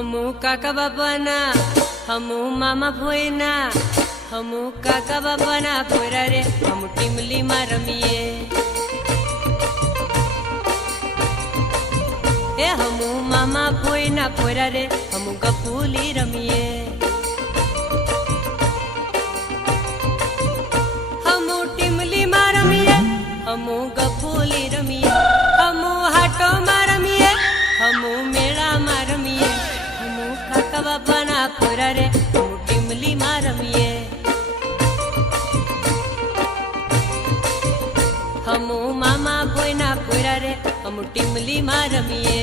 हमू काका बाबाना हमू मामा भोयना हमू काका बाबाना पोरा रे हम टीमली में रमीए ए हमू मामा भोयना पोरा रे हम गपूली रमीए हमू टीमली में रमीए हमू गपूली रमीए हमू हाटो में रमीए हमू मेला में रमीए हमू काका बाबाना पोरा रे हम टीमली में रमीए हमू मामा भोयना पोरा रे हम टीमली में रमीए।